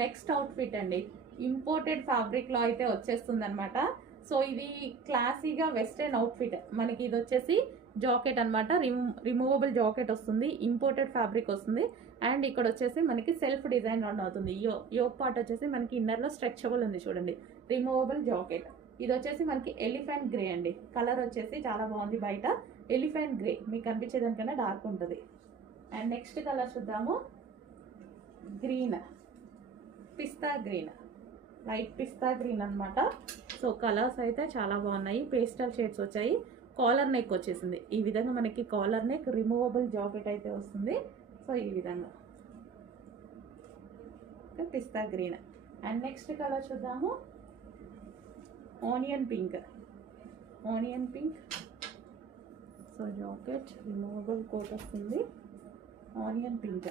Next outfit అండి, imported ఫ్యాబ్రిక్లో అయితే వచ్చేస్తుంది అనమాట. సో ఇది క్లాసీగా వెస్టర్న్ అవుట్ఫిట్. మనకి ఇది వచ్చేసి జాకెట్ అనమాట, రిమూవబుల్ జాకెట్ వస్తుంది, ఇంపోర్టెడ్ ఫ్యాబ్రిక్ వస్తుంది. అండ్ ఇక్కడ వచ్చేసి మనకి సెల్ఫ్ డిజైన్ రన్ అవుతుంది. యోక్ పార్ట్ వచ్చేసి మనకి ఇన్నర్లో స్ట్రెచబుల్ ఉంది చూడండి, రిమూవబుల్ జాకెట్. ఇది వచ్చేసి మనకి ఎలిఫెంట్ గ్రే అండి, కలర్ వచ్చేసి చాలా బాగుంది. బయట ఎలిఫెంట్ గ్రే మీకు కనిపించేదానికన్నా డార్క్ ఉంటుంది. అండ్ నెక్స్ట్ కలర్ చూద్దాము, గ్రీన్, పిస్తా గ్రీన్, లైట్ పిస్తా గ్రీన్ అనమాట. సో కలర్స్ అయితే చాలా బాగున్నాయి, పేస్టల్ షేడ్స్ వచ్చాయి. కాలర్ నెక్ వచ్చేసింది ఈ విధంగా, మనకి కాలర్ నెక్ రిమూవబుల్ జాకెట్ అయితే వస్తుంది. సో ఈ విధంగా పిస్తా గ్రీన్. అండ్ నెక్స్ట్ కలర్ చూద్దాము, onion pink, onion pink. So jacket removable coat వస్తుంది, ఆనియన్ పింక్.